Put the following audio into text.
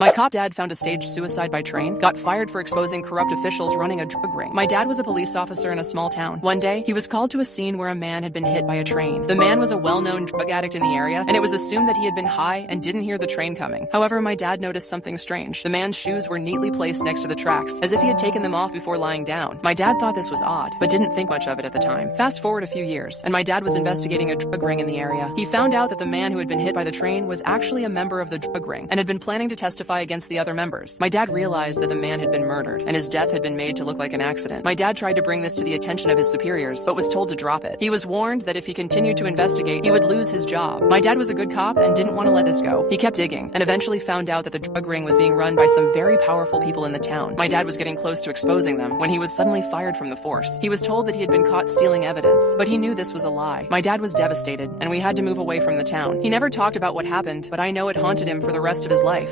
My cop dad found a staged suicide by train, got fired for exposing corrupt officials running a drug ring. My dad was a police officer in a small town. One day, he was called to a scene where a man had been hit by a train. The man was a well-known drug addict in the area, and it was assumed that he had been high and didn't hear the train coming. However, my dad noticed something strange. The man's shoes were neatly placed next to the tracks, as if he had taken them off before lying down. My dad thought this was odd, but didn't think much of it at the time. Fast forward a few years, and my dad was investigating a drug ring in the area. He found out that the man who had been hit by the train was actually a member of the drug ring, and had been planning to testify against the other members. My dad realized that the man had been murdered, and his death had been made to look like an accident. My dad tried to bring this to the attention of his superiors, but was told to drop it. He was warned that if he continued to investigate, he would lose his job. My dad was a good cop and didn't want to let this go. He kept digging, and eventually found out that the drug ring was being run by some very powerful people in the town. My dad was getting close to exposing them when he was suddenly fired from the force. He was told that he had been caught stealing evidence, but he knew this was a lie. My dad was devastated, and we had to move away from the town. He never talked about what happened, but I know it haunted him for the rest of his life.